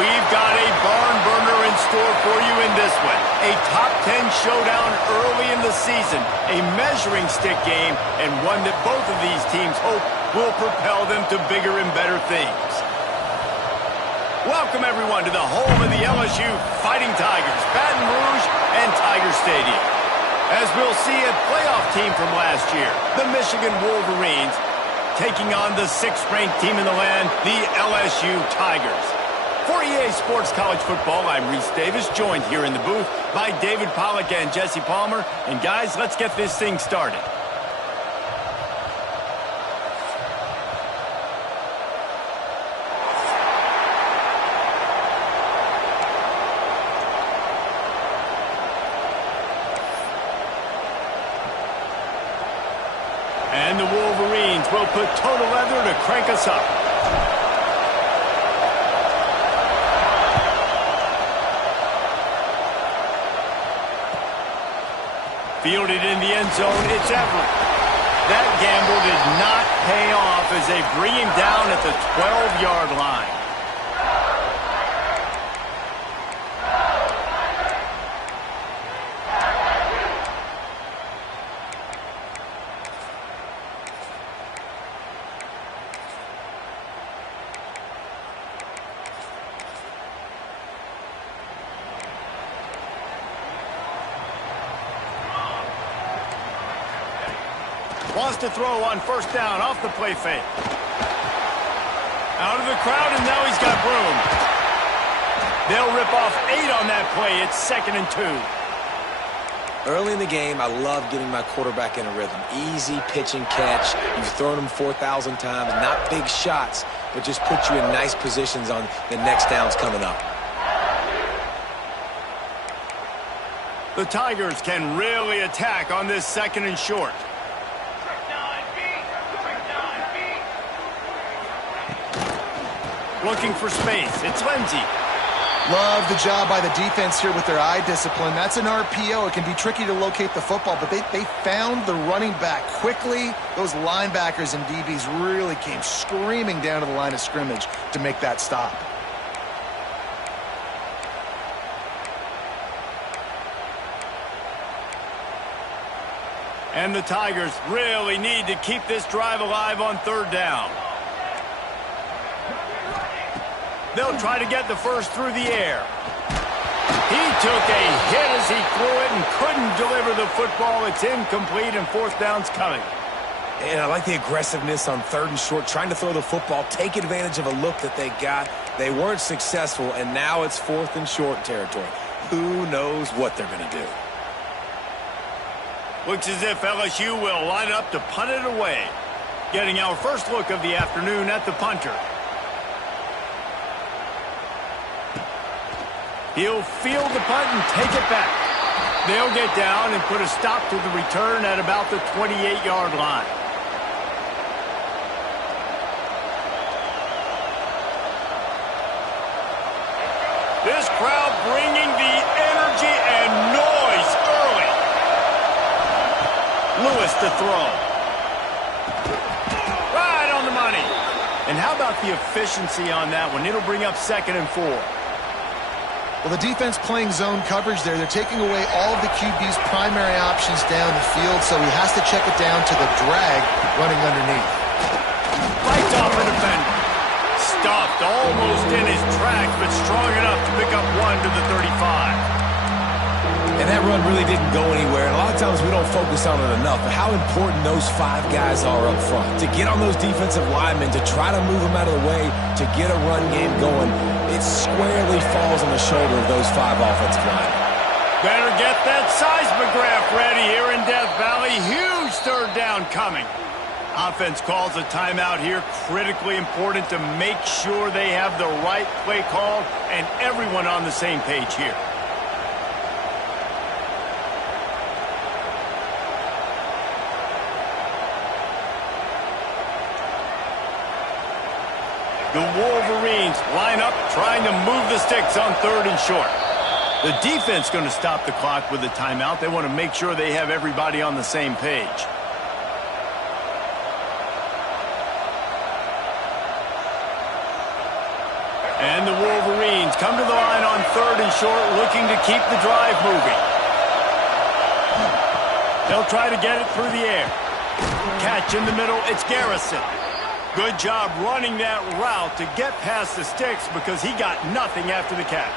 We've got a barn burner in store for you in this one. A top 10 showdown early in the season, a measuring stick game, and one that both of these teams hope will propel them to bigger and better things. Welcome, everyone, to the home of the LSU Fighting Tigers, Baton Rouge and Tiger Stadium. As we'll see, a playoff team from last year, the Michigan Wolverines, taking on the 6th-ranked team in the land, the LSU Tigers. For EA Sports College Football, I'm Reese Davis, joined here in the booth by David Pollack and Jesse Palmer. And guys, let's get this thing started. And the Wolverines will put total leather to crank us up. Fielded in the end zone, it's Everett. That gamble did not pay off as they bring him down at the 12-yard line. Wants to throw on first down off the play fake. Out of the crowd, and now he's got room. They'll rip off 8 on that play. It's 2nd and 2. Early in the game, I love getting my quarterback in a rhythm. Easy pitch and catch. You've thrown him 4,000 times. Not big shots, but just put you in nice positions on the next downs coming up. The Tigers can really attack on this 2nd and short. Looking for space. It's Lindsey. Love the job by the defense here with their eye discipline. That's an RPO. It can be tricky to locate the football, but they found the running back quickly. Those linebackers and DBs really came screaming down to the line of scrimmage to make that stop. And the Tigers really need to keep this drive alive on 3rd down. They'll try to get the first through the air. He took a hit as he threw it and couldn't deliver the football. It's incomplete, and 4th down's coming. And I like the aggressiveness on 3rd and short, trying to throw the football, take advantage of a look that they got. They weren't successful, and now it's 4th and short territory. Who knows what they're going to do? Looks as if LSU will line up to punt it away. Getting our first look of the afternoon at the punter. He'll field the punt and take it back. They'll get down and put a stop to the return at about the 28-yard line. This crowd bringing the energy and noise early. Lewis to throw. Right on the money. And how about the efficiency on that one? It'll bring up 2nd and 4. Well, the defense playing zone coverage there. They're taking away all of the QB's primary options down the field, so he has to check it down to the drag running underneath. Fights off a defender. Stuffed almost in his tracks, but strong enough to pick up 1 to the 35. And that run really didn't go anywhere. And a lot of times we don't focus on it enough, but how important those 5 guys are up front. To get on those defensive linemen, to try to move them out of the way, to get a run game going, it squarely falls on the shoulder of those 5 offensive linemen. Better get that seismograph ready here in Death Valley. Huge 3rd down coming. Offense calls a timeout here. Critically important to make sure they have the right play call and everyone on the same page here. The Wolverines line up, trying to move the sticks on 3rd and short. The defense going to stop the clock with a timeout. They want to make sure they have everybody on the same page. And the Wolverines come to the line on 3rd and short, looking to keep the drive moving. They'll try to get it through the air. Catch in the middle, it's Garrison. Good job running that route to get past the sticks because he got nothing after the catch.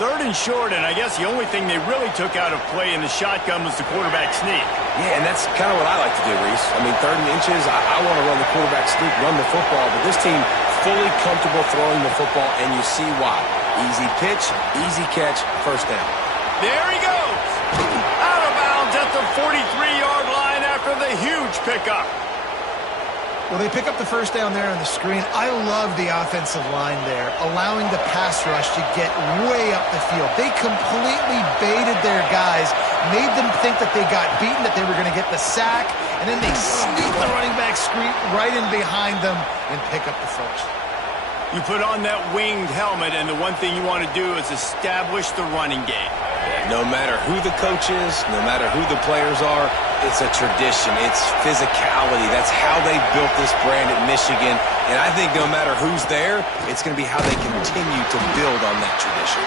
3rd and short, and I guess the only thing they really took out of play in the shotgun was the quarterback sneak. Yeah, and that's kind of what I like to do, Reese. I mean, 3rd and inches, I want to run the quarterback sneak, run the football, but this team fully comfortable throwing the football, and you see why. Easy pitch, easy catch, first down. There he goes! Out of bounds at the 43-yard line after the huge pickup. Well, they pick up the first down there on the screen. I love the offensive line there, allowing the pass rush to get way up the field. They completely baited their guys, made them think that they got beaten, that they were going to get the sack, and then they sneak the running back screen right in behind them and pick up the first. You put on that winged helmet, and the one thing you want to do is establish the running game. No matter who the coach is, no matter who the players are, it's a tradition. It's physicality. That's how they built this brand at Michigan. And I think no matter who's there, it's going to be how they continue to build on that tradition.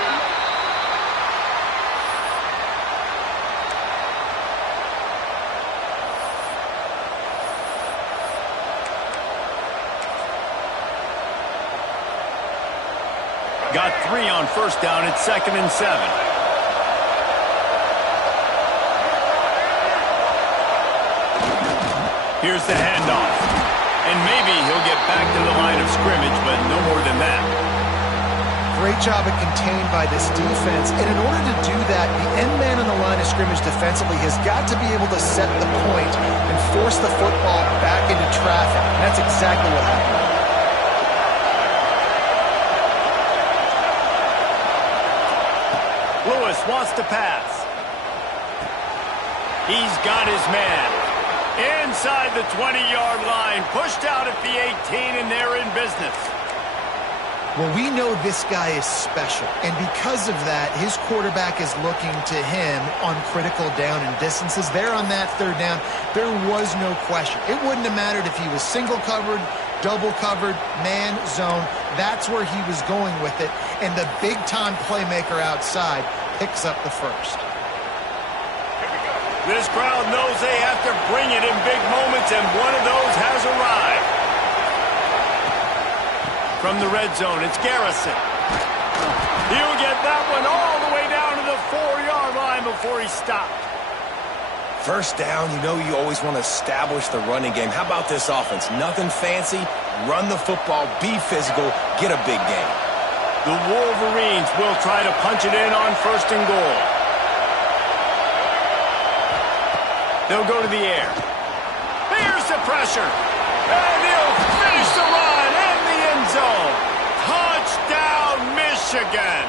Got 3 on first down at 2nd and 7. Here's the handoff. And maybe he'll get back to the line of scrimmage, but no more than that. Great job at contained by this defense. And in order to do that, the end man on the line of scrimmage defensively has got to be able to set the point and force the football back into traffic. And that's exactly what happened. Lewis wants to pass. He's got his man. Inside the 20-yard line, pushed out at the 18, and they're in business. Well, we know this guy is special, and because of that, his quarterback is looking to him on critical down and distances. There on that 3rd down, there was no question. It wouldn't have mattered if he was single covered, double covered, man, zone. That's where he was going with it, and the big-time playmaker outside picks up the first. This crowd knows they have to bring it in big moments, and one of those has arrived. From the red zone, it's Garrison. He'll get that one all the way down to the 4-yard line before he stopped. First down, you know you always want to establish the running game. How about this offense? Nothing fancy. Run the football, be physical, get a big game. The Wolverines will try to punch it in on 1st and goal. They'll go to the air. Here's the pressure. And he'll finish the run in the end zone. Touchdown, Michigan.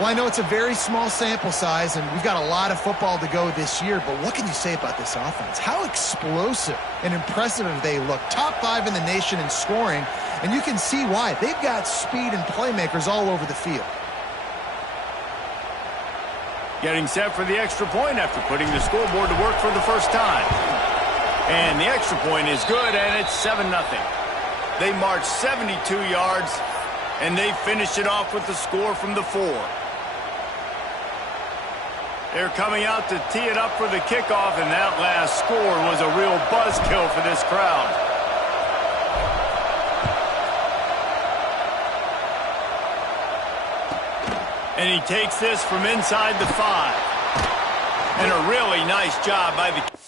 Well, I know it's a very small sample size, and we've got a lot of football to go this year, but what can you say about this offense? How explosive and impressive have they looked? Top 5 in the nation in scoring, and you can see why. They've got speed and playmakers all over the field. Getting set for the extra point after putting the scoreboard to work for the first time. And the extra point is good, and it's 7-0. They marched 72 yards, and they finished it off with the score from the 4. They're coming out to tee it up for the kickoff, and that last score was a real buzzkill for this crowd. And he takes this from inside the 5. And a really nice job by the...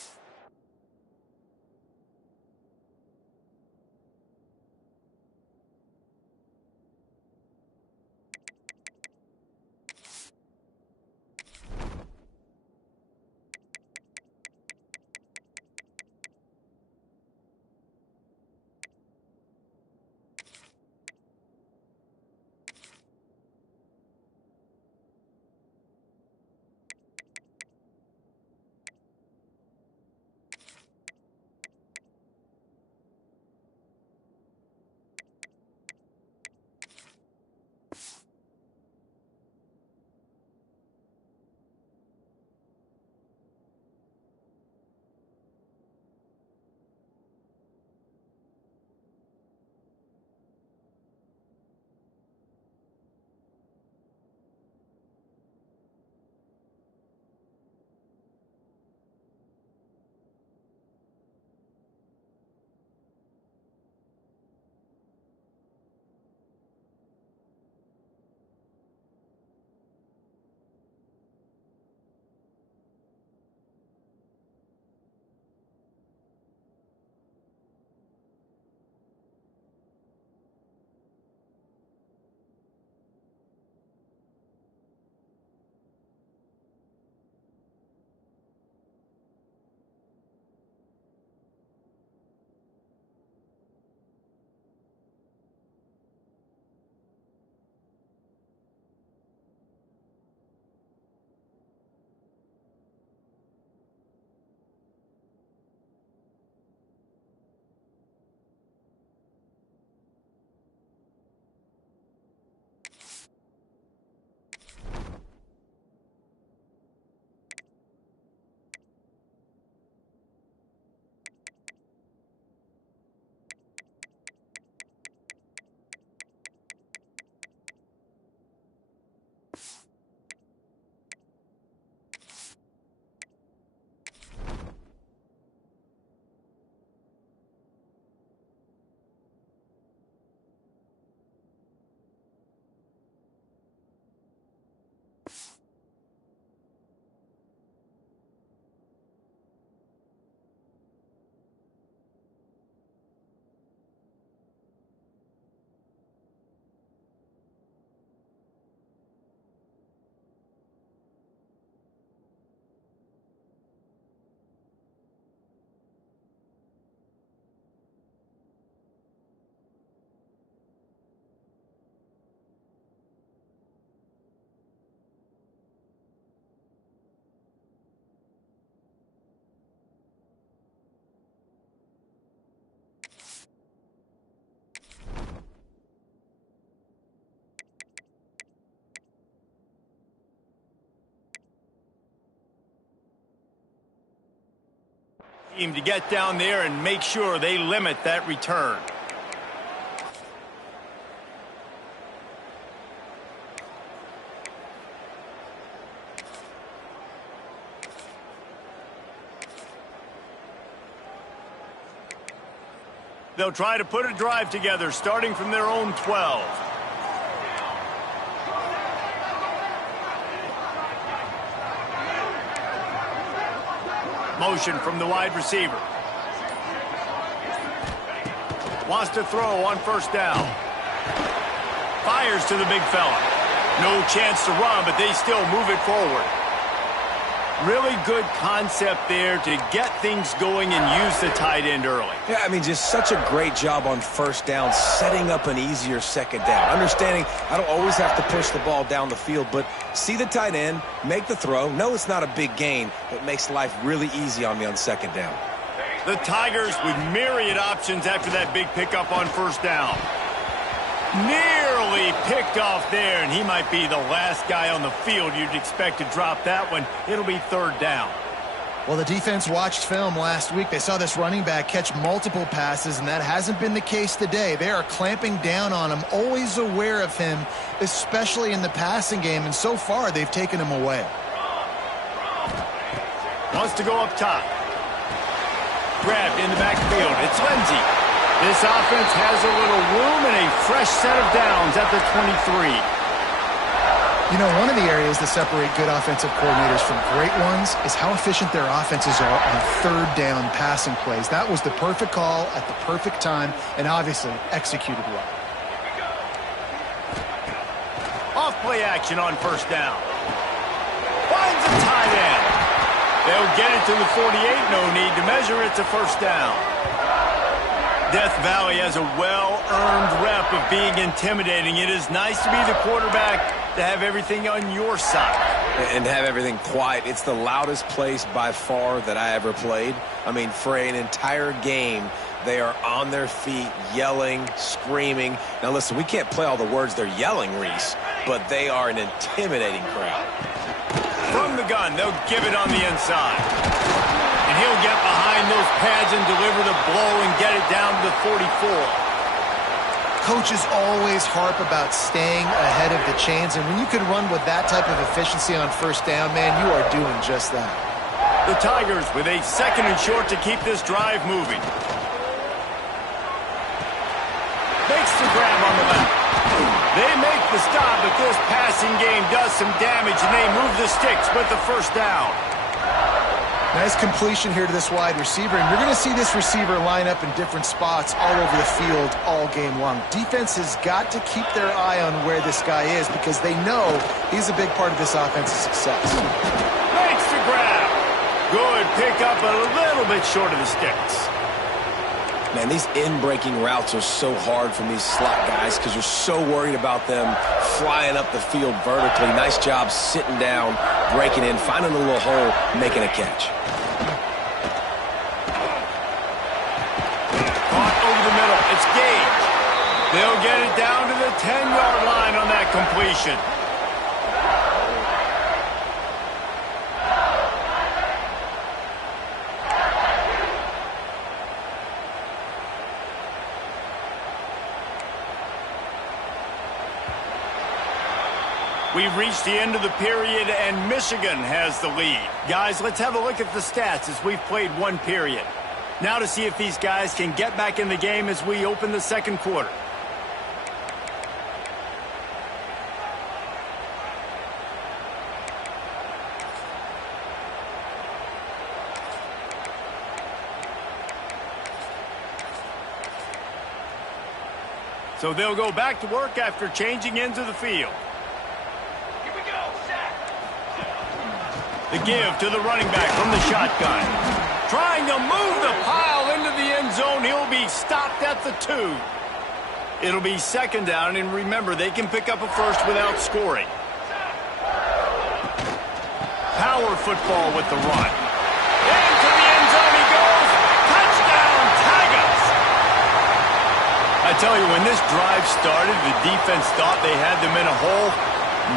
team to get down there and make sure they limit that return. They'll try to put a drive together, starting from their own 12. Motion from the wide receiver. Wants to throw on first down. Fires to the big fella. No chance to run, but they still move it forward. Really good concept there to get things going and use the tight end early. Yeah, I mean, just such a great job on first down, setting up an easier second down. Understanding I don't always have to push the ball down the field, but see the tight end, make the throw. No, it's not a big gain, but makes life really easy on me on second down. The Tigers with myriad options after that big pickup on first down. Nearly picked off there, and he might be the last guy on the field you'd expect to drop that one. It'll be third down. Well, the defense watched film last week. They saw this running back catch multiple passes, and that hasn't been the case today. They are clamping down on him, always aware of him, especially in the passing game, and so far they've taken him away. Wants to go up top. Grabbed in the backfield. It's Lindsey. This offense has a little room and a fresh set of downs at the 23. You know, one of the areas that separate good offensive coordinators from great ones is how efficient their offenses are on third down passing plays. That was the perfect call at the perfect time and obviously executed well. Off play action on first down. Finds a tight end. They'll get it to the 48. No need to measure. It's a first down. Death Valley has a well-earned rep of being intimidating. It is nice to be the quarterback, to have everything on your side. And have everything quiet. It's the loudest place by far that I ever played. I mean, for an entire game, they are on their feet, yelling, screaming. Now, listen, we can't play all the words they're yelling, Reese, but they are an intimidating crowd. From the gun, they'll give it on the inside. And he'll get behind those pads and deliver the blow and get it down to the 44. Coaches always harp about staying ahead of the chains, and when you can run with that type of efficiency on first down, man, you are doing just that. The Tigers with a second and short to keep this drive moving. Makes the grab on the left. They make the stop, but this passing game does some damage, and they move the sticks with the first down. Nice completion here to this wide receiver, and you're going to see this receiver line up in different spots all over the field all game long. Defense has got to keep their eye on where this guy is because they know he's a big part of this offense's success. Makes the grab. Good pickup, but a little bit short of the sticks. Man, these in-breaking routes are so hard from these slot guys because you're so worried about them flying up the field vertically. Nice job sitting down, breaking in, finding a little hole, making a catch. Caught over the middle. It's Gage. They'll get it down to the 10-yard line on that completion. We've reached the end of the period, and Michigan has the lead. Guys, let's have a look at the stats as we've played one period. Now to see if these guys can get back in the game as we open the second quarter. So they'll go back to work after changing into the field. The give to the running back from the shotgun. Trying to move the pile into the end zone. He'll be stopped at the 2. It'll be second down, and remember, they can pick up a first without scoring. Power football with the run. Into the end zone he goes. Touchdown, Tigers! I tell you, when this drive started, the defense thought they had them in a hole.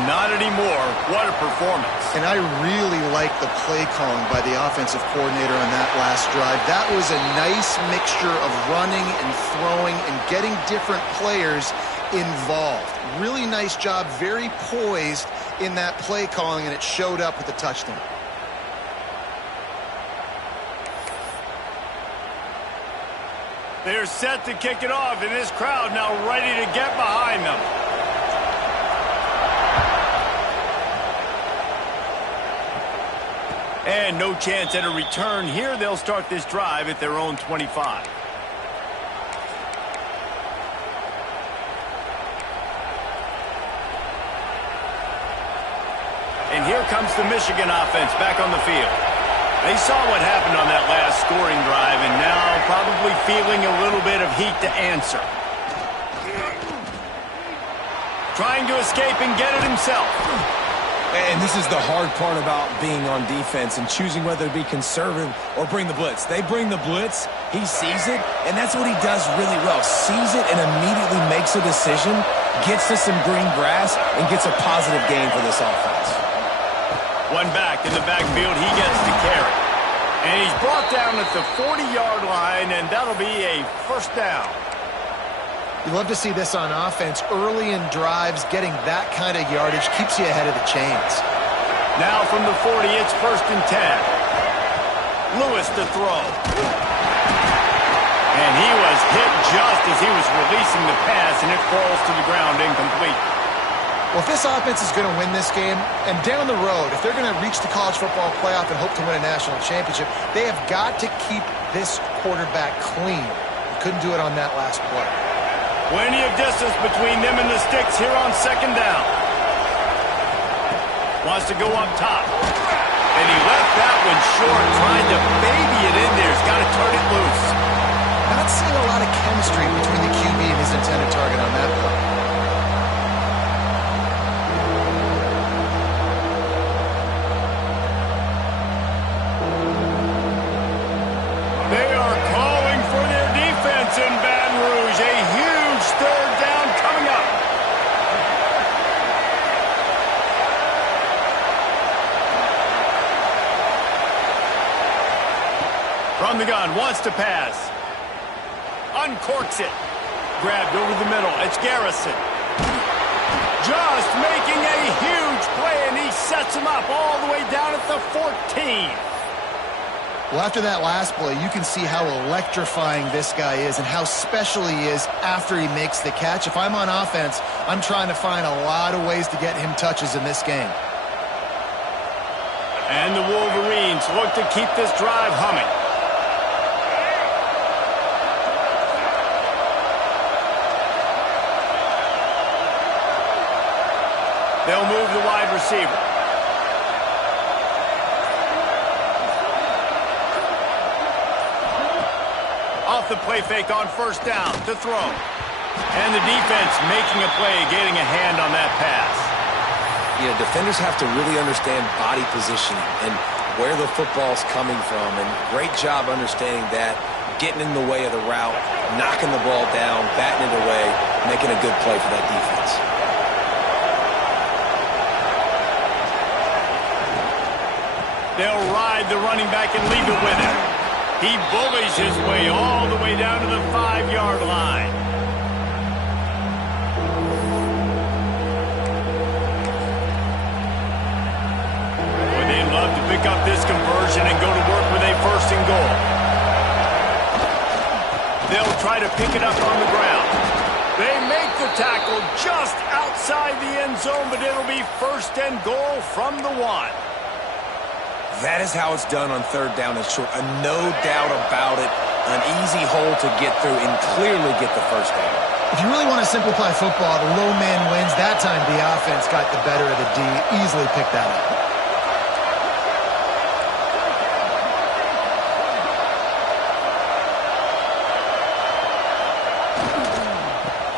Not anymore. What a performance. And I really like the play calling by the offensive coordinator on that last drive. That was a nice mixture of running and throwing and getting different players involved. Really nice job, very poised in that play calling, and it showed up with the touchdown. They're set to kick it off, and this crowd now ready to get behind them. And no chance at a return here. They'll start this drive at their own 25. And here comes the Michigan offense back on the field. They saw what happened on that last scoring drive, and now probably feeling a little bit of heat to answer. Trying to escape and get it himself. And this is the hard part about being on defense and choosing whether to be conservative or bring the blitz. They bring the blitz, he sees it, and that's what he does really well. Sees it and immediately makes a decision, gets to some green grass, and gets a positive gain for this offense. One back in the backfield, he gets to carry. And he's brought down at the 40-yard line, and that'll be a first down. You love to see this on offense. Early in drives, getting that kind of yardage keeps you ahead of the chains. Now from the 40, it's 1st and 10. Lewis to throw. And he was hit just as he was releasing the pass, and it falls to the ground incomplete. Well, if this offense is going to win this game, and down the road, if they're going to reach the college football playoff and hope to win a national championship, they have got to keep this quarterback clean. They couldn't do it on that last play. Plenty of distance between them and the sticks here on 2nd down. Wants to go up top. And he left that one short, trying to baby it in there. He's got to turn it loose. Not seeing a lot of chemistry between the QB and his intended target on that play. They are calling for their defense in Baton Rouge. A huge 3rd down coming up. From the gun, wants to pass. Uncorks it. Grabbed over the middle. It's Garrison. Just making a huge play, and he sets him up all the way down at the 14. Well, after that last play, you can see how electrifying this guy is and how special he is after he makes the catch. If I'm on offense, I'm trying to find a lot of ways to get him touches in this game. And the Wolverines look to keep this drive humming. They'll move the wide receiver. Off the play fake on 1st down to throw. And the defense making a play, getting a hand on that pass. You know, defenders have to really understand body positioning and where the football's coming from. And great job understanding that, getting in the way of the route, knocking the ball down, batting it away, making a good play for that defense. They'll ride the running back and leave it with him. He bullies his way all the way down to the 5-yard line. Well, they'd love to pick up this conversion and go to work with a 1st and goal. They'll try to pick it up on the ground. They make the tackle just outside the end zone, but it'll be 1st and goal from the 1. That is how it's done on 3rd down and short. No doubt about it. An easy hole to get through and clearly get the 1st down. If you really want to simplify football, the low man wins. That time the offense got the better of the D. Easily picked that up.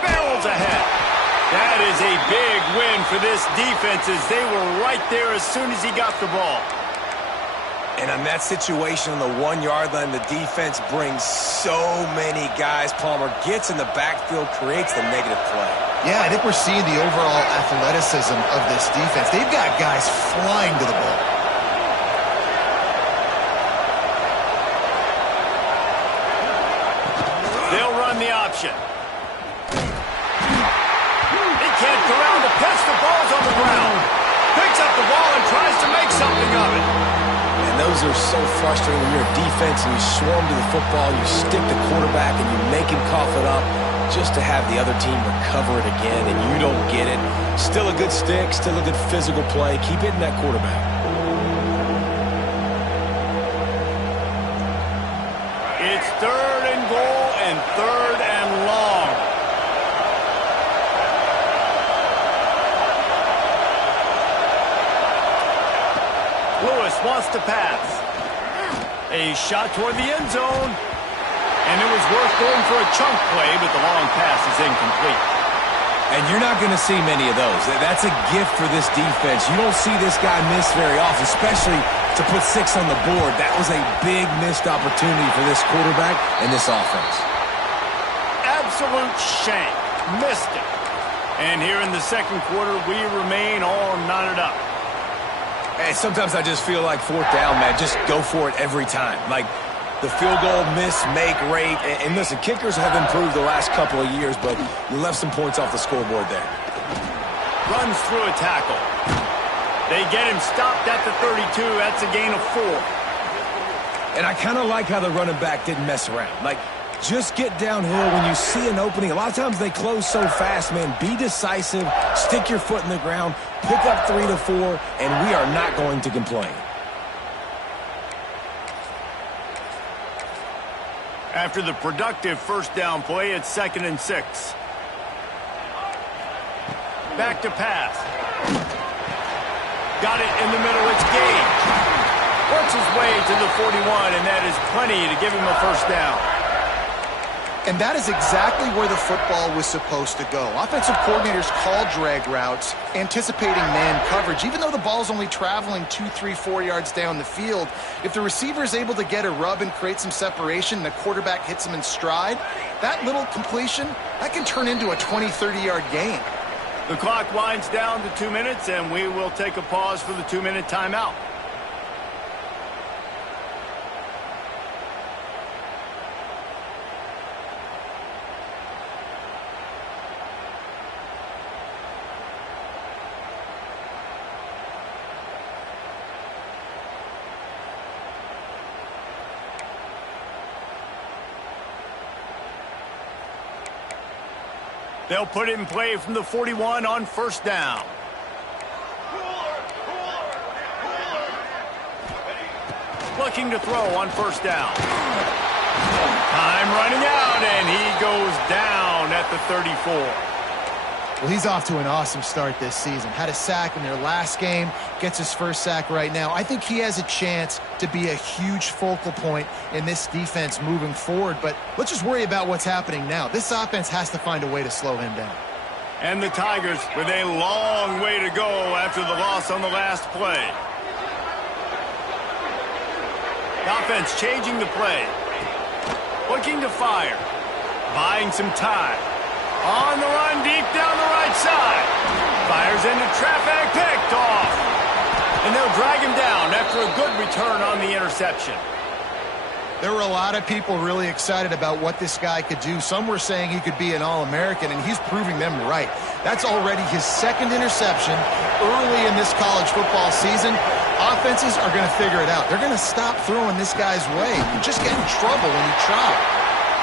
Barrels ahead. That is a big win for this defense as they were right there as soon as he got the ball. And on that situation on the 1-yard line, the defense brings so many guys. Palmer gets in the backfield, creates the negative play. Yeah, I think we're seeing the overall athleticism of this defense. They've got guys flying to the ball. They'll run the option. He can't corral the pitch. The ball's on the ground. Picks up the ball and tries to make something of it. And those are so frustrating when you're a defense and you swarm to the football, you stick the quarterback and you make him cough it up just to have the other team recover it again and you don't get it. Still a good stick, still a good physical play. Keep hitting that quarterback. It's 3rd and goal and 3rd and long. Lewis wants to pass. A shot toward the end zone. And it was worth going for a chunk play, but the long pass is incomplete. And you're not going to see many of those. That's a gift for this defense. You don't see this guy miss very often, especially to put 6 on the board. That was a big missed opportunity for this quarterback and this offense. Absolute shank. Missed it. And here in the second quarter, we remain all knotted up. And sometimes I just feel like 4th down, man. Just go for it every time. Like the field goal miss, make rate. And listen, kickers have improved the last couple of years, but you left some points off the scoreboard there. Runs through a tackle. They get him stopped at the 32. That's a gain of 4. And I kind of like how the running back didn't mess around. Like, just get downhill when you see an opening. A lot of times they close so fast, man. Be decisive, stick your foot in the ground, pick up 3 to 4, and we are not going to complain. After the productive first down play, it's 2nd and 6. Back to pass. Got it in the middle. It's Gage. Works his way to the 41, and that is plenty to give him a first down. And that is exactly where the football was supposed to go. Offensive coordinators call drag routes, anticipating man coverage. Even though the ball's only traveling 2, 3, 4 yards down the field, if the receiver is able to get a rub and create some separation and the quarterback hits him in stride, that little completion, that can turn into a 20, 30-yard gain. The clock winds down to 2 minutes, and we will take a pause for the 2-minute timeout. They'll put it in play from the 41 on first down. Looking to throw on first down. Time running out, and he goes down at the 34. Well, he's off to an awesome start this season. Had a sack in their last game, gets his first sack right now. I think he has a chance to be a huge focal point in this defense moving forward, but let's just worry about what's happening now. This offense has to find a way to slow him down. And the Tigers with a long way to go after the loss on the last play. The offense changing the play. Looking to fire. Buying some time. On the run, deep down the right side. Fires into traffic, picked off. And they'll drag him down after a good return on the interception. There were a lot of people really excited about what this guy could do. Some were saying he could be an All-American, and he's proving them right. That's already his 2nd interception early in this college football season. Offenses are going to figure it out. They're going to stop throwing this guy's way. You just get in trouble when you try.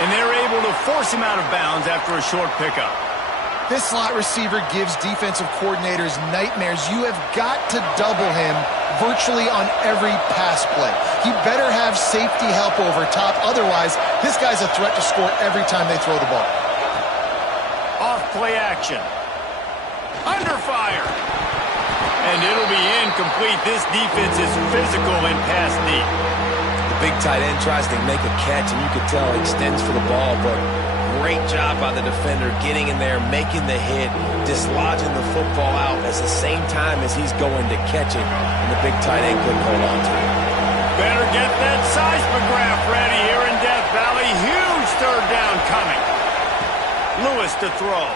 And they're able to force him out of bounds after a short pickup. This slot receiver gives defensive coordinators nightmares. You have got to double him virtually on every pass play. He better have safety help over top. Otherwise, this guy's a threat to score every time they throw the ball. Off play action. Under fire. And it'll be incomplete. This defense is physical and pass deep. The big tight end tries to make a catch, and you could tell he extends for the ball, but great job by the defender getting in there, making the hit, dislodging the football out at the same time as he's going to catch it, and the big tight end couldn't hold on to it. Better get that seismograph ready here in Death Valley. Huge third down coming. Lewis to throw.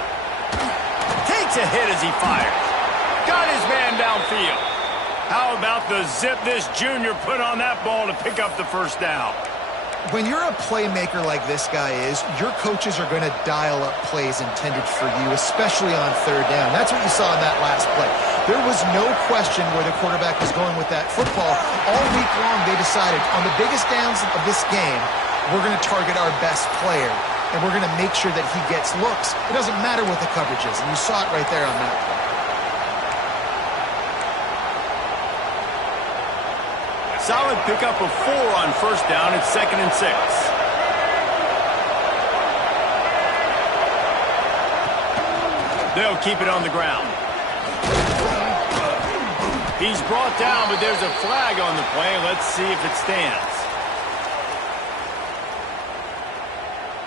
Takes a hit as he fires. Got his man downfield. How about the zip this junior put on that ball to pick up the first down? When you're a playmaker like this guy is, your coaches are going to dial up plays intended for you, especially on third down. That's what you saw in that last play. There was no question where the quarterback was going with that football. All week long, they decided on the biggest downs of this game, we're going to target our best player, and we're going to make sure that he gets looks. It doesn't matter what the coverage is, and you saw it right there on that play. Solid pickup of 4 on first down. It's 2nd and 6. They'll keep it on the ground. He's brought down, but there's a flag on the play. Let's see if it stands.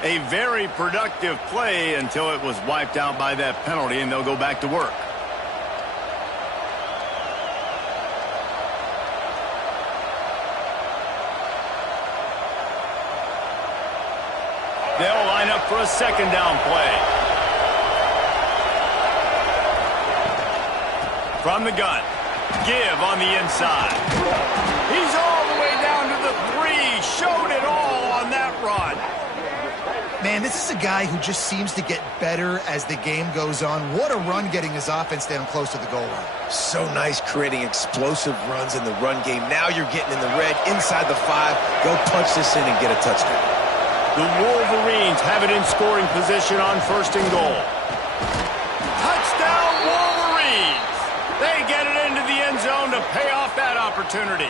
A very productive play until it was wiped out by that penalty, and they'll go back to work. They'll line up for a second down play. From the gun. Give on the inside. He's all the way down to the 3. Showed it all on that run. Man, this is a guy who just seems to get better as the game goes on. What a run getting his offense down close to the goal line. So nice creating explosive runs in the run game. Now you're getting in the red inside the 5. Go punch this in and get a touchdown. The Wolverines have it in scoring position on 1st and goal. Touchdown, Wolverines! They get it into the end zone to pay off that opportunity.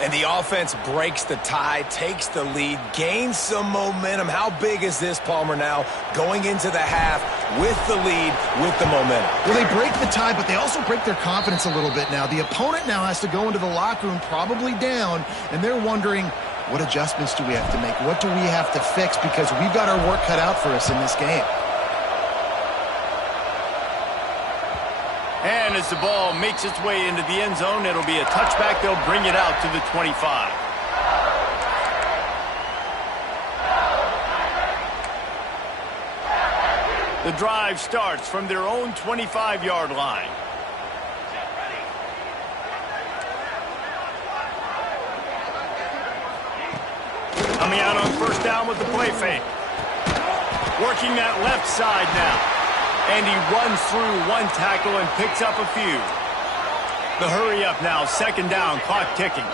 And the offense breaks the tie, takes the lead, gains some momentum. How big is this, Palmer, now going into the half with the lead, with the momentum? Well, they break the tie, but they also break their confidence a little bit now. The opponent now has to go into the locker room probably down, and they're wondering, what adjustments do we have to make? What do we have to fix? Because we've got our work cut out for us in this game. And as the ball makes its way into the end zone, it'll be a touchback. They'll bring it out to the 25. The drive starts from their own 25-yard line. Coming out on first down with the play fake. Working that left side now. And he runs through one tackle and picks up a few. The hurry up now, 2nd down, clock ticking.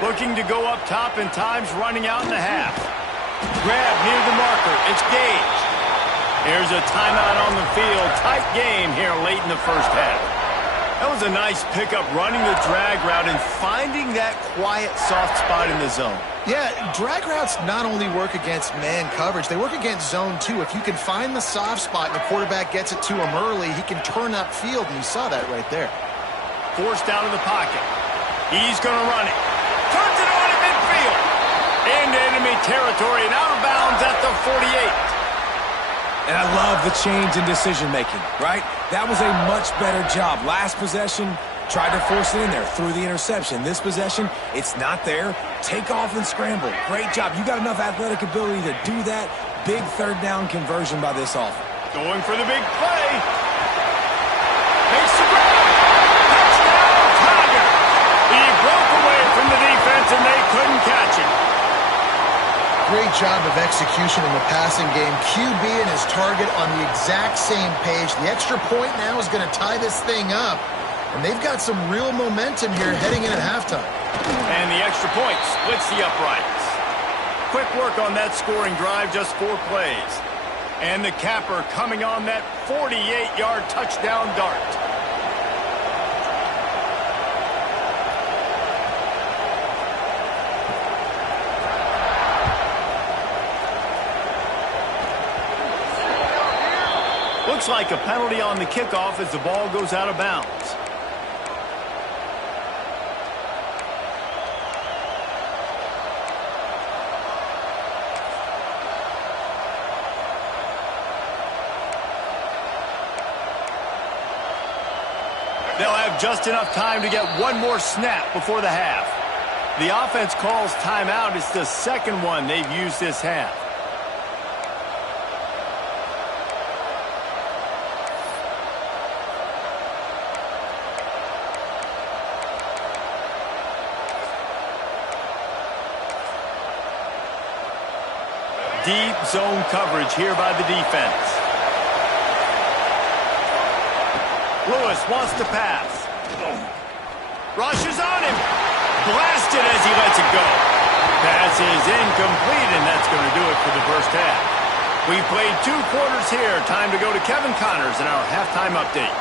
Looking to go up top, and time's running out in the half. Grab near the marker, it's Gage. Here's a timeout on the field. Tight game here late in the first half. That was a nice pickup, running the drag route and finding that quiet, soft spot in the zone. Yeah, drag routes not only work against man coverage, they work against zone too. If you can find the soft spot and the quarterback gets it to him early, he can turn upfield, and you saw that right there. Forced out of the pocket. He's going to run it. Turns it on at midfield. Into enemy territory and out of bounds at the 48. And I love the change in decision-making, right? That was a much better job. Last possession, tried to force it in there, threw the interception. This possession, it's not there. Take off and scramble. Great job. You got enough athletic ability to do that. Big third down conversion by this offense. Going for the big play. Makes the grab. Touchdown, Tigers. He broke away from the defense, and they couldn't catch him. Great job of execution in the passing game. QB and his target on the exact same page. The extra point now is going to tie this thing up. And they've got some real momentum here heading in at halftime. And the extra point splits the uprights. Quick work on that scoring drive, just 4 plays. And the capper coming on that 48-yard touchdown dart. Looks like a penalty on the kickoff as the ball goes out of bounds. They'll have just enough time to get one more snap before the half. The offense calls timeout. It's the second one they've used this half. Deep zone coverage here by the defense. Lewis wants to pass. Rushes on him. Blasted as he lets it go. Pass is incomplete, and that's going to do it for the first half. We've played 2 quarters here. Time to go to Kevin Connors in our halftime update.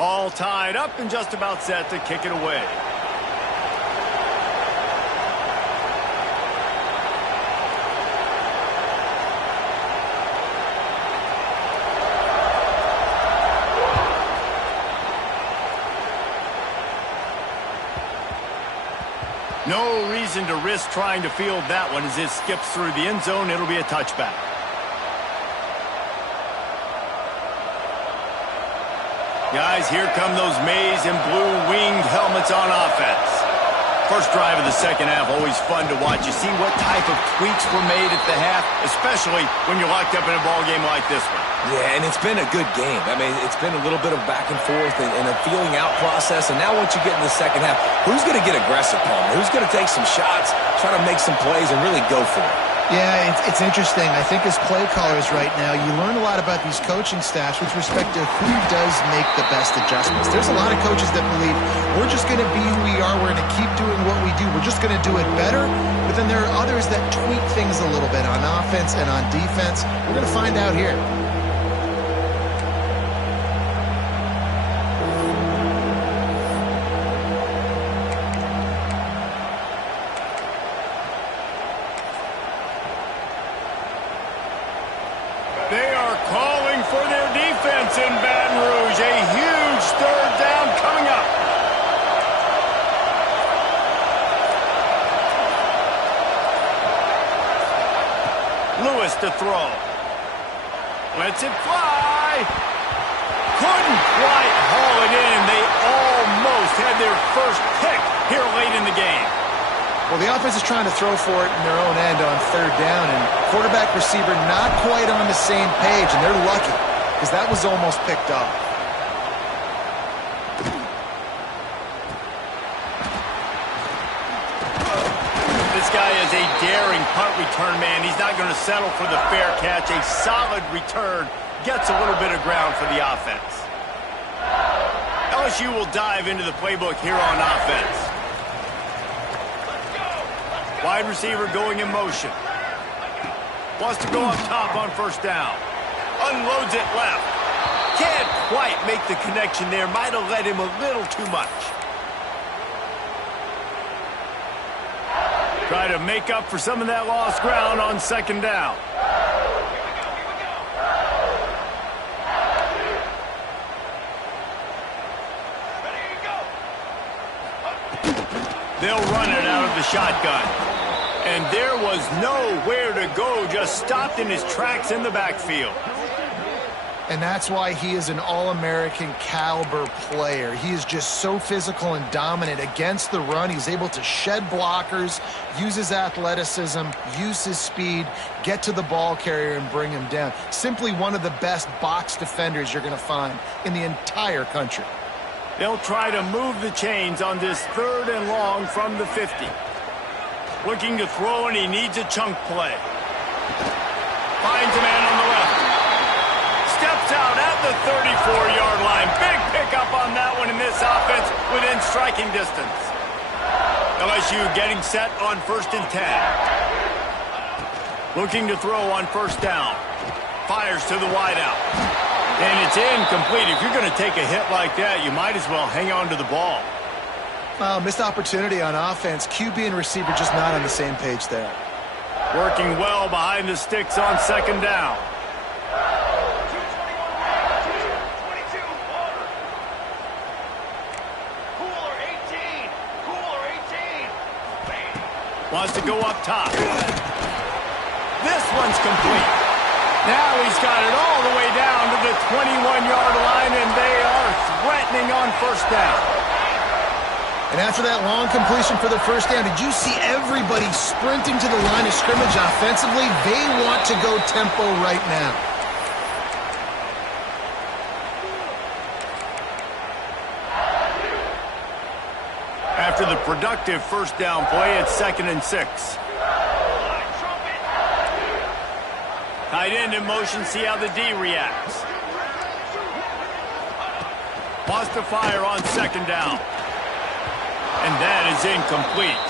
All tied up and just about set to kick it away. No reason to risk trying to field that one as it skips through the end zone. It'll be a touchback. Guys, here come those maize and blue winged helmets on offense. First drive of the second half, always fun to watch. You see what type of tweaks were made at the half, especially when you're locked up in a ball game like this one. Yeah, and it's been a good game. I mean, it's been a little bit of back and forth and a feeling out process. And now once you get in the second half, who's going to get aggressive, Palmer? Who's going to take some shots, try to make some plays, and really go for it? Yeah, it's interesting. I think as play callers right now, you learn a lot about these coaching staffs with respect to who does make the best adjustments. There's a lot of coaches that believe we're just going to be who we are. We're going to keep doing what we do. We're just going to do it better. But then there are others that tweak things a little bit on offense and on defense. We're going to find out here. They are calling for their defense in Baton Rouge. A huge third down coming up. Lewis to throw. Lets it fly. Couldn't quite haul it in. They almost had their first pick here late in the game. Well, the offense is trying to throw for it in their own end on third down, and quarterback receiver not quite on the same page, and they're lucky because that was almost picked off. This guy is a daring punt return man. He's not going to settle for the fair catch. A solid return gets a little bit of ground for the offense. LSU will dive into the playbook here on offense. Wide receiver going in motion. Wants to go up top on first down. Unloads it left. Can't quite make the connection there. Might have led him a little too much. Try to make up for some of that lost ground on second down. They'll run it out of the shotgun. And there was nowhere to go, just stopped in his tracks in the backfield. And that's why he is an All-American caliber player. He is just so physical and dominant against the run. He's able to shed blockers, use his athleticism, use his speed, get to the ball carrier and bring him down. Simply one of the best box defenders you're going to find in the entire country. They'll try to move the chains on this third and long from the 50. Looking to throw, and he needs a chunk play. Finds a man on the left. Steps out at the 34-yard line. Big pickup on that one in this offense within striking distance. LSU getting set on 1st and 10. Looking to throw on first down. Fires to the wideout. And it's incomplete. If you're going to take a hit like that, you might as well hang on to the ball. Missed opportunity on offense. QB and receiver just not on the same page there. Working well behind the sticks on second down. Wants to go up top. This one's complete. Now he's got it all the way down to the 21-yard line, and they are threatening on first down. And after that long completion for the first down, did you see everybody sprinting to the line of scrimmage offensively? They want to go tempo right now. After the productive first down play, it's 2nd and 6. Tight end in motion, see how the D reacts. Wants to fire on 2nd down. And that is incomplete.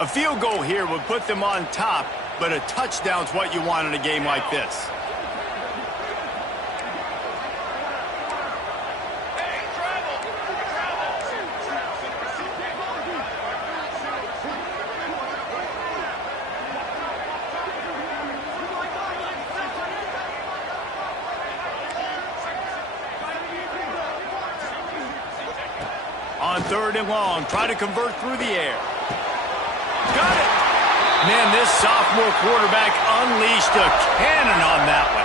A field goal here would put them on top, but a touchdown's what you want in a game like this. On 3rd and long, try to convert through the air. Got it! Man, this sophomore quarterback unleashed a cannon on that one.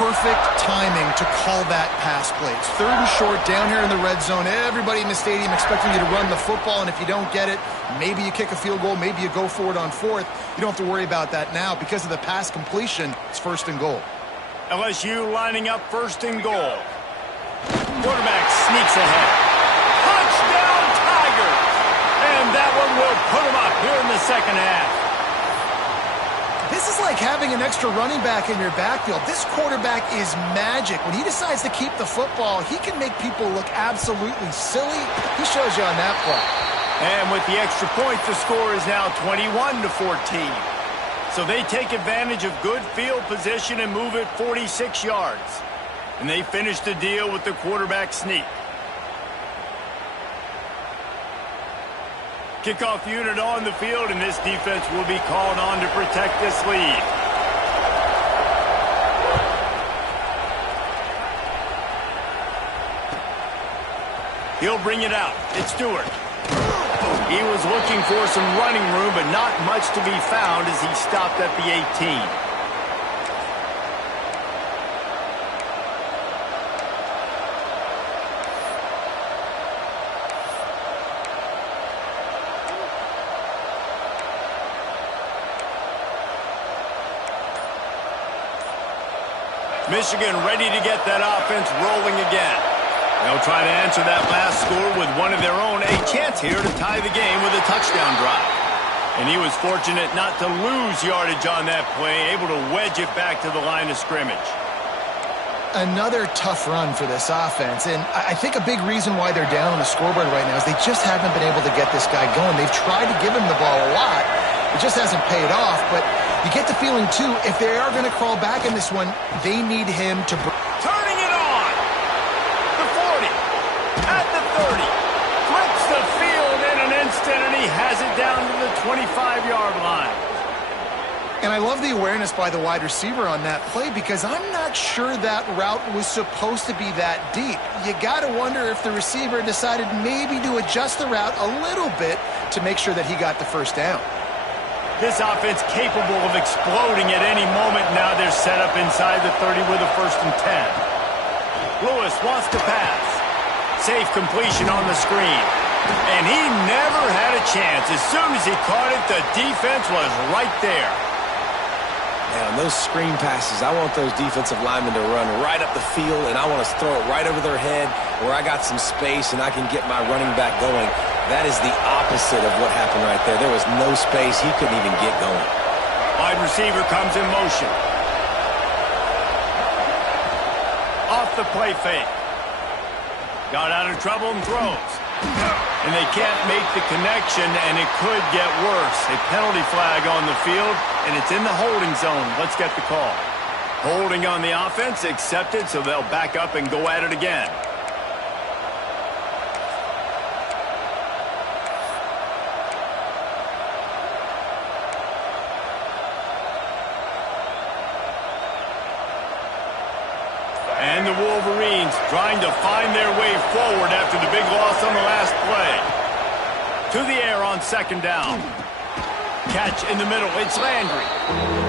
Perfect timing to call that pass plays. 3rd and short down here in the red zone. Everybody in the stadium expecting you to run the football, and if you don't get it, maybe you kick a field goal, maybe you go for it on 4th. You don't have to worry about that now. Because of the pass completion, it's 1st and goal. LSU lining up 1st and goal. Quarterback sneaks ahead. Touchdown, Tigers! And that one will put them up here in the second half. This is like having an extra running back in your backfield. This quarterback is magic. When he decides to keep the football, he can make people look absolutely silly. He shows you on that play. And with the extra point, the score is now 21-14. So they take advantage of good field position and move it 46 yards. And they finish the deal with the quarterback sneak. Kickoff unit on the field, and this defense will be called on to protect this lead. He'll bring it out. It's Stewart. He was looking for some running room, but not much to be found as he stopped at the 18. Michigan ready to get that offense rolling again. They'll try to answer that last score with one of their own. A chance here to tie the game with a touchdown drive. And he was fortunate not to lose yardage on that play, able to wedge it back to the line of scrimmage. Another tough run for this offense, and I think a big reason why they're down on the scoreboard right now is they just haven't been able to get this guy going. They've tried to give him the ball a lot. It just hasn't paid off, but you get the feeling, too, if they are going to crawl back in this one, they need him to... Turning it on! The 40, at the 30, flips the field in an instant, and he has it down to the 25-yard line. And I love the awareness by the wide receiver on that play because I'm not sure that route was supposed to be that deep. You got to wonder if the receiver decided maybe to adjust the route a little bit to make sure that he got the first down. This offense capable of exploding at any moment. Now they're set up inside the 30 with a 1st and 10. Lewis wants to pass. Safe completion on the screen. And he never had a chance. As soon as he caught it, the defense was right there. Man, on those screen passes, I want those defensive linemen to run right up the field, and I want to throw it right over their head where I got some space and I can get my running back going. That is the opposite of what happened right there. There was no space. He couldn't even get going. Wide receiver comes in motion. Off the play fake. Got out of trouble and throws. And they can't make the connection, and it could get worse. A penalty flag on the field, and it's in the holding zone. Let's get the call. Holding on the offense, accepted, so they'll back up and go at it again. And the Wolverines trying to find their way forward after the big loss on the last play. To the air on second down. Catch in the middle. It's Landry.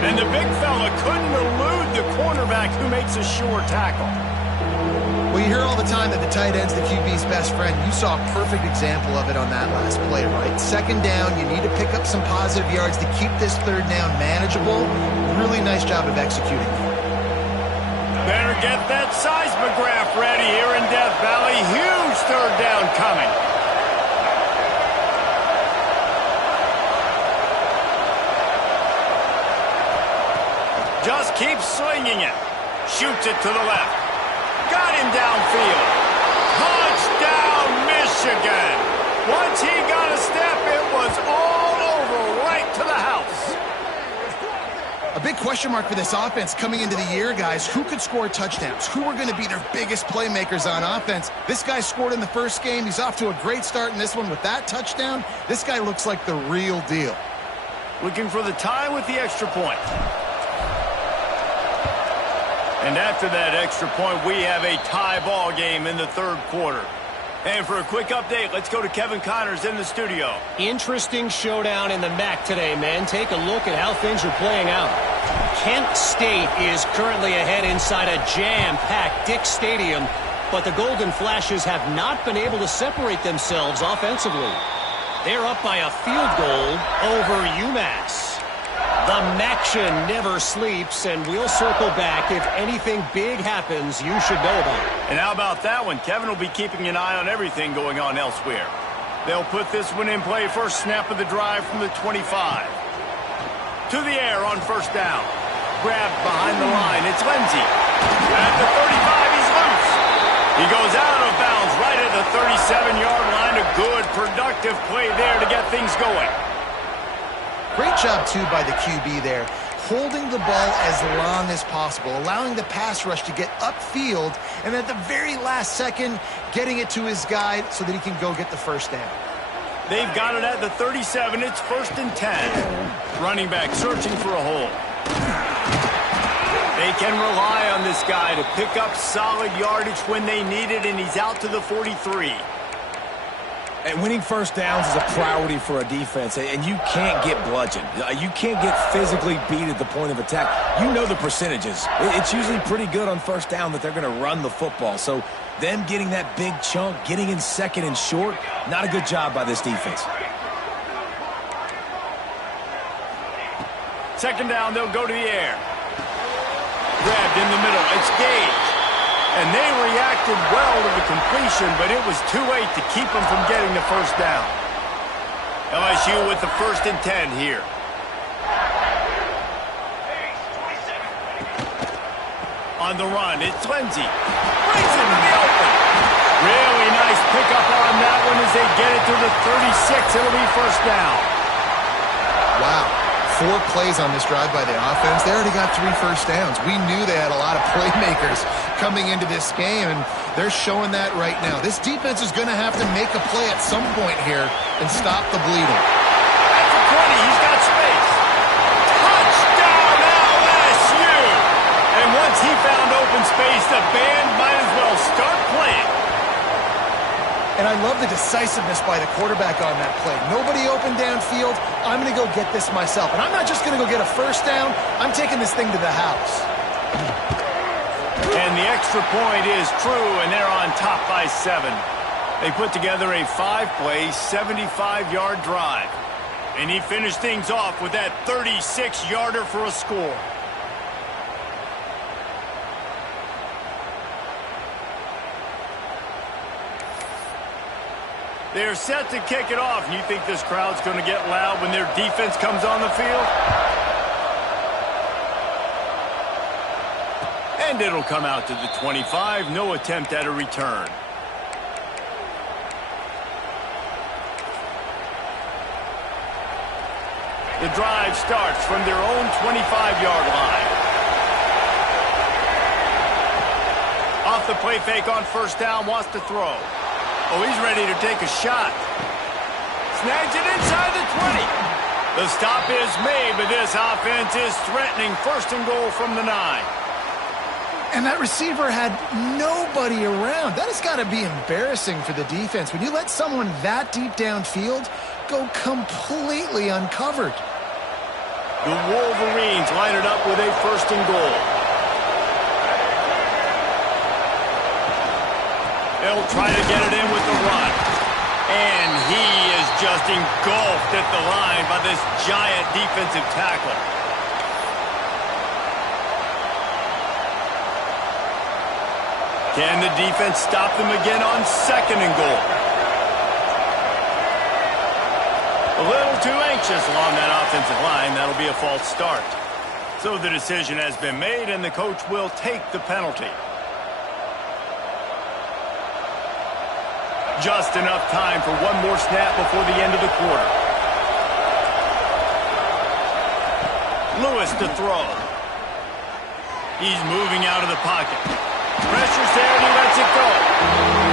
And the big fella couldn't elude the cornerback who makes a sure tackle. Well, you hear all the time that the tight end's the QB's best friend. You saw a perfect example of it on that last play, right? Second down, you need to pick up some positive yards to keep this third down manageable. Really nice job of executing that. Better get that seismograph ready here in Death Valley. Huge third down coming. Just keeps swinging it. Shoots it to the left. Got him downfield. Touchdown, Michigan. Once he got a step, it was all over right to the house. A big question mark for this offense coming into the year, guys. Who could score touchdowns? Who are going to be their biggest playmakers on offense? This guy scored in the first game. He's off to a great start in this one with that touchdown. This guy looks like the real deal. Looking for the tie with the extra point. And after that extra point, we have a tie ball game in the third quarter. And for a quick update, let's go to Kevin Connors in the studio. Interesting showdown in the MAC today, man. Take a look at how things are playing out. Kent State is currently ahead inside a jam-packed Dick Stadium, but the Golden Flashes have not been able to separate themselves offensively. They're up by a field goal over UMass. The MACtion never sleeps, and we'll circle back. If anything big happens, you should know about it. And how about that one? Kevin will be keeping an eye on everything going on elsewhere. They'll put this one in play. First snap of the drive from the 25. To the air on first down. Grabbed behind the line. It's Lindsey. At the 35, he's loose. He goes out of bounds right at the 37-yard line. A good, productive play there to get things going. Great job, too, by the QB there. Holding the ball as long as possible, allowing the pass rush to get upfield, and at the very last second, getting it to his guy so that he can go get the first down. They've got it at the 37. It's 1st and 10. Running back searching for a hole. They can rely on this guy to pick up solid yardage when they need it, and he's out to the 43. And winning first downs is a priority for a defense, and you can't get bludgeoned. You can't get physically beat at the point of attack. You know the percentages. It's usually pretty good on first down that they're going to run the football. So them getting that big chunk, getting in second and short, not a good job by this defense. Second down, they'll go to the air. Grabbed in the middle. It's Gage. And they reacted well to the completion, but it was too late to keep them from getting the first down. LSU with the 1st and 10 here. On the run, it's Lindsey. Brings it to the open. Really nice pickup on that one as they get it to the 36. It'll be first down. Wow. 4 plays on this drive by the offense. They already got 3 first downs. We knew they had a lot of playmakers coming into this game, and they're showing that right now. This defense is going to have to make a play at some point here and stop the bleeding. At the 20, he's got space. Touchdown, LSU! And once he found open space, the band might as well start playing. And I love the decisiveness by the quarterback on that play. Nobody open downfield. I'm going to go get this myself. And I'm not just going to go get a first down. I'm taking this thing to the house. And the extra point is true, and they're on top by 7. They put together a 5-play, 75-yard drive. And he finished things off with that 36-yarder for a score. They're set to kick it off. You think this crowd's going to get loud when their defense comes on the field? And it'll come out to the 25. No attempt at a return. The drive starts from their own 25-yard line. Off the play fake on first down, wants to throw. Oh, he's ready to take a shot. Snags it inside the 20. The stop is made, but this offense is threatening. 1st and goal from the 9. And that receiver had nobody around. That has got to be embarrassing for the defense. When you let someone that deep downfield go completely uncovered. The Wolverines line it up with a 1st and goal. They'll try to get it in with the run. And he is just engulfed at the line by this giant defensive tackle. Can the defense stop them again on 2nd and goal? A little too anxious along that offensive line. That'll be a false start. So the decision has been made, and the coach will take the penalty. Just enough time for one more snap before the end of the quarter. Lewis to throw. He's moving out of the pocket. Pressure's there, and he lets it go.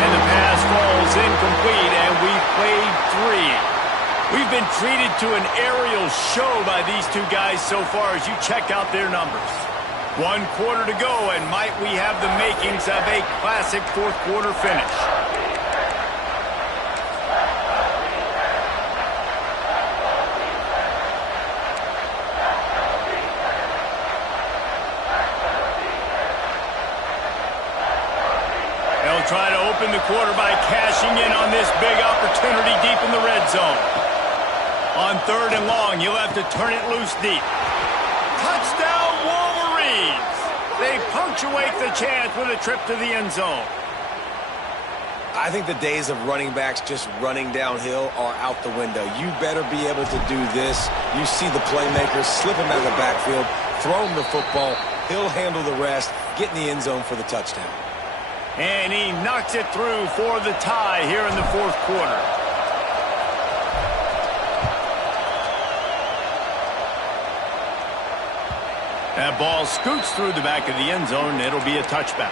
And the pass falls incomplete, and we've played 3. We've been treated to an aerial show by these two guys so far as you check out their numbers. 1 quarter to go, and might we have the makings of a classic 4th quarter finish. Try to open the quarter by cashing in on this big opportunity deep in the red zone. On 3rd and long, you'll have to turn it loose deep. Touchdown, Wolverines! They punctuate the chance with a trip to the end zone. I think the days of running backs just running downhill are out the window. You better be able to do this. You see the playmakers slip him out of the backfield, throw him the football, he'll handle the rest, get in the end zone for the touchdown. And he knocks it through for the tie here in the 4th quarter. That ball scoots through the back of the end zone, and it'll be a touchback.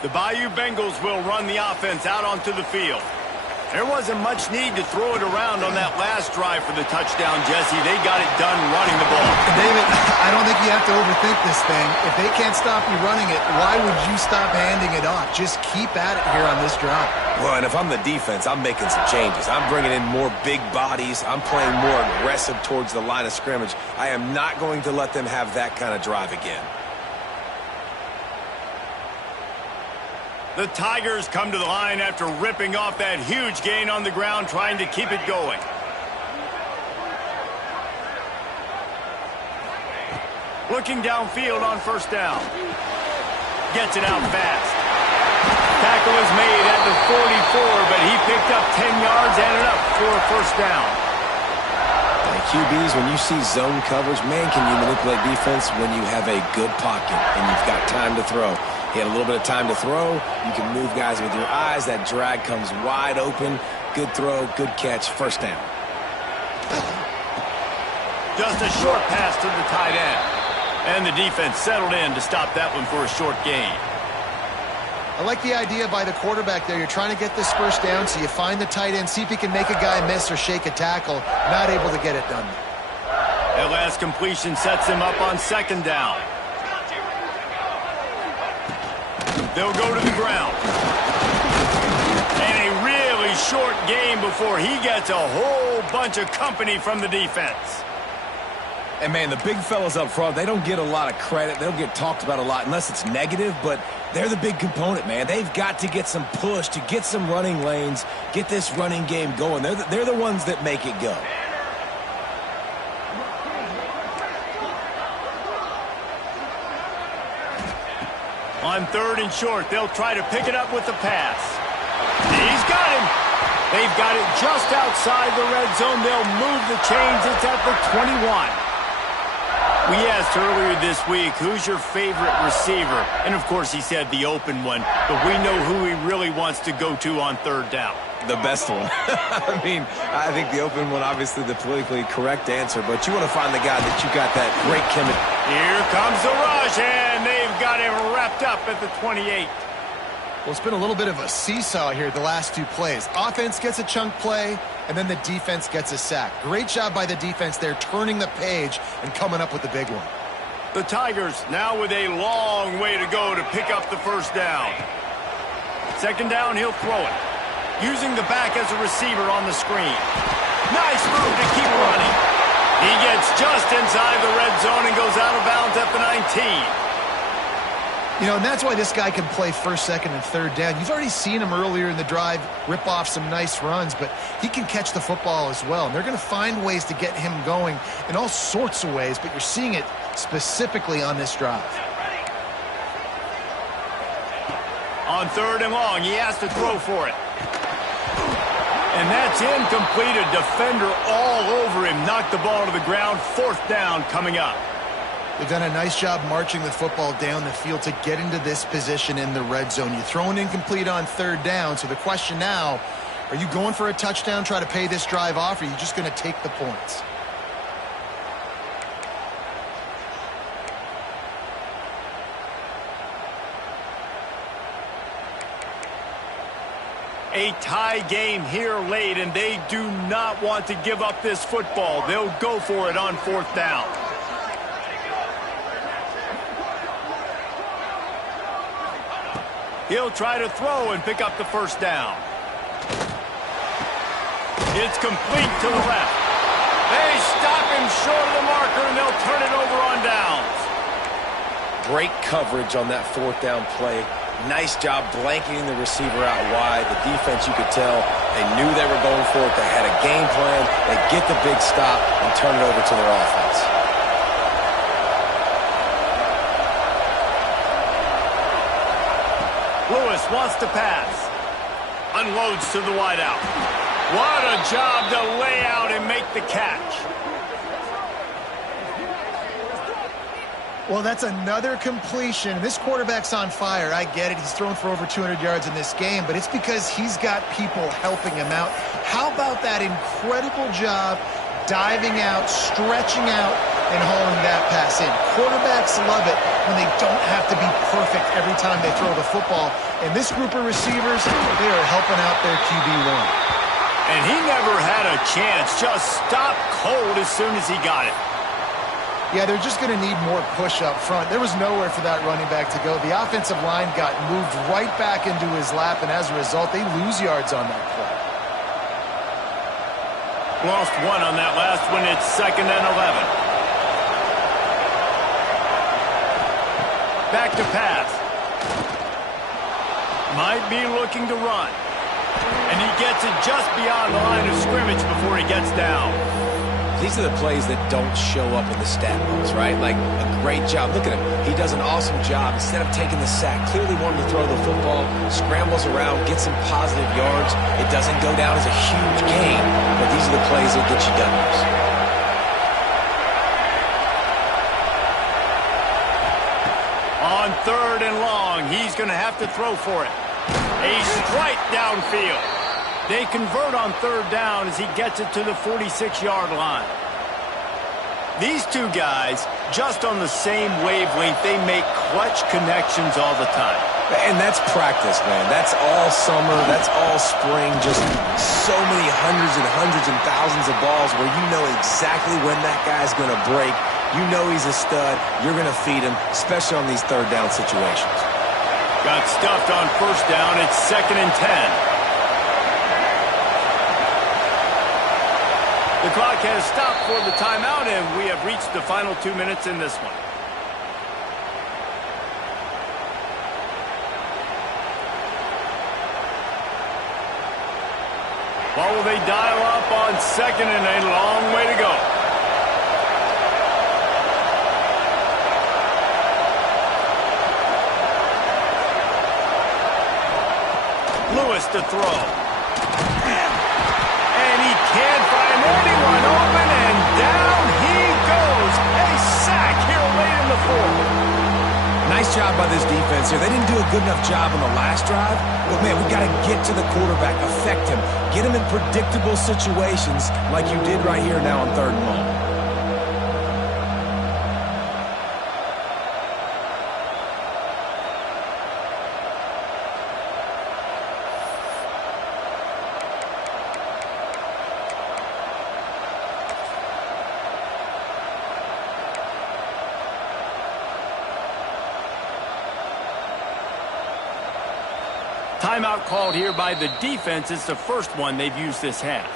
The Bayou Bengals will run the offense out onto the field. There wasn't much need to throw it around on that last drive for the touchdown, Jesse. They got it done running the ball. David, I don't think you have to overthink this thing. If they can't stop you running it, why would you stop handing it off? Just keep at it here on this drive. Well, and if I'm the defense, I'm making some changes. I'm bringing in more big bodies. I'm playing more aggressive towards the line of scrimmage. I am not going to let them have that kind of drive again. The Tigers come to the line after ripping off that huge gain on the ground, trying to keep it going. Looking downfield on 1st down. Gets it out fast. Tackle is made at the 44, but he picked up 10 yards and it up for a 1st down. QBs, when you see zone coverage, man, can you manipulate defense when you have a good pocket and you've got time to throw. He had a little bit of time to throw. You can move guys with your eyes. That drag comes wide open. Good throw, good catch, 1st down. Just a short pass to the tight end. And the defense settled in to stop that one for a short gain. I like the idea by the quarterback there. You're trying to get this 1st down, so you find the tight end, see if he can make a guy miss or shake a tackle. Not able to get it done. That last completion sets him up on 2nd down. They'll go to the ground. And a really short game before he gets a whole bunch of company from the defense. And, man, the big fellas up front, they don't get a lot of credit. They don't get talked about a lot unless it's negative, but they're the big component, man. They've got to get some push, to get some running lanes, get this running game going. They're the ones that make it go. On 3rd and short, they'll try to pick it up with the pass. He's got him. They've got it just outside the red zone. They'll move the chains. It's at the 21. We asked earlier this week, who's your favorite receiver? And, of course, he said the open one. But we know who he really wants to go to on third down. The best one. I mean, I think the open one, obviously the politically correct answer, but you want to find the guy that you got that great chemistry. Here comes the rush, and they've got him wrapped up at the 28. Well, it's been a little bit of a seesaw here the last two plays. Offense gets a chunk play, and then the defense gets a sack. Great job by the defense there, turning the page and coming up with the big one. The Tigers now with a long way to go to pick up the first down. Second down, he'll throw it. Using the back as a receiver on the screen. Nice move to keep running. He gets just inside the red zone and goes out of bounds at the 19. You know, and that's why this guy can play first, second, and third down. You've already seen him earlier in the drive rip off some nice runs, but he can catch the football as well. And they're going to find ways to get him going in all sorts of ways, but you're seeing it specifically on this drive. On third and long, he has to throw for it. And that's incomplete. A defender all over him. Knocked the ball to the ground. Fourth down coming up. They've done a nice job marching the football down the field to get into this position in the red zone. You throw an incomplete on third down, so the question now, are you going for a touchdown, try to pay this drive off, or are you just going to take the points? A tie game here late, and they do not want to give up this football. They'll go for it on fourth down. He'll try to throw and pick up the first down. It's complete to the left. They stop him short of the marker, and they'll turn it over on downs. Great coverage on that fourth down play. Nice job blanketing the receiver out wide. The defense, you could tell, they knew they were going for it. They had a game plan. They get the big stop and turn it over to their offense. Lewis wants to pass. Unloads to the wideout. What a job to lay out and make the catch. Well, that's another completion. This quarterback's on fire. I get it. He's thrown for over 200 yards in this game, but it's because he's got people helping him out. How about that incredible job diving out, stretching out, and hauling that pass in? Quarterbacks love it when they don't have to be perfect every time they throw the football. And this group of receivers, they are helping out their QB1. And he never had a chance. Just stopped cold as soon as he got it. Yeah, they're just going to need more push up front. There was nowhere for that running back to go. The offensive line got moved right back into his lap, and as a result, they lose yards on that play. Lost one on that last one. It's 2nd and 11. Back to pass. Might be looking to run. And he gets it just beyond the line of scrimmage before he gets down. These are the plays that don't show up in the stat books, right? Like a great job. Look at him. He does an awesome job. Instead of taking the sack, clearly wanting to throw the football, scrambles around, gets some positive yards. It doesn't go down as a huge gain, but these are the plays that get you W's. On third and long, he's going to have to throw for it. A strike downfield. They convert on third down as he gets it to the 46-yard line. These two guys, just on the same wavelength, they make clutch connections all the time. And that's practice, man. That's all summer. That's all spring. Just so many hundreds and thousands of balls where you know exactly when that guy's going to break. You know he's a stud. You're going to feed him, especially on these third down situations. Got stuffed on first down. It's 2nd and 10. The clock has stopped for the timeout, and we have reached the final 2 minutes in this one. What will they dial up on second and a long way to go? Lewis to throw. And he can't find anyone open, and down he goes. A sack Nice job by this defense here. They didn't do a good enough job on the last drive. But, man, we got to get to the quarterback, affect him, get him in predictable situations like you did right here now on 3rd and long. Timeout called here by the defense. It's the first one they've used this half.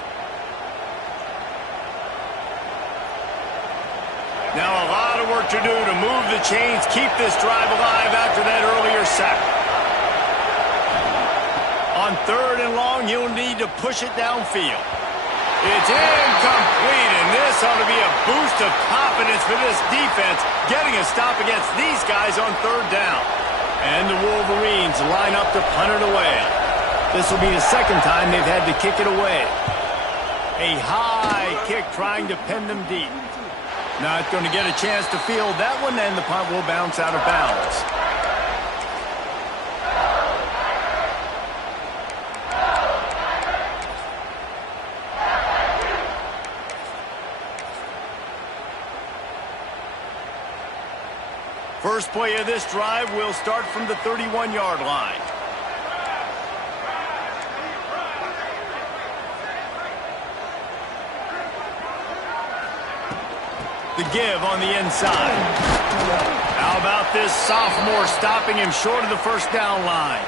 Now a lot of work to do to move the chains, keep this drive alive after that earlier sack. On 3rd and long, you'll need to push it downfield. It's incomplete, and this ought to be a boost of confidence for this defense, getting a stop against these guys on 3rd down. And the Wolverines line up to punt it away. This will be the 2nd time they've had to kick it away. A high kick trying to pin them deep. Not going to get a chance to field that one, and the punt will bounce out of bounds. First play of this drive will start from the 31-yard line. The give on the inside. How about this sophomore stopping him short of the 1st down line?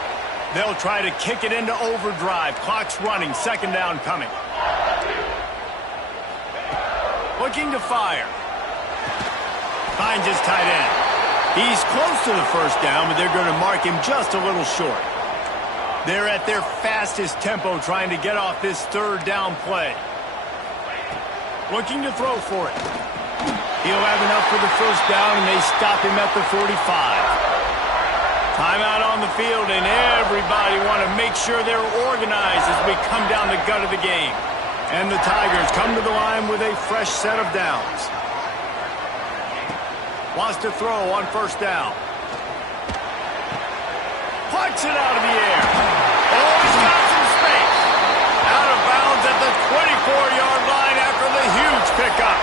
They'll try to kick it into overdrive. Clock's running. 2nd down coming. Looking to fire. Finds his tight end. He's close to the 1st down, but they're going to mark him just a little short. They're at their fastest tempo trying to get off this 3rd down play. Looking to throw for it. He'll have enough for the 1st down, and they stop him at the 45. Timeout on the field, and everybody want to make sure they're organized as we come down the gut of the game. And the Tigers come to the line with a fresh set of downs. Wants to throw on 1st down. Puts it out of the air. Oh, he's got some space. Out of bounds at the 24-yard line after the huge pickup.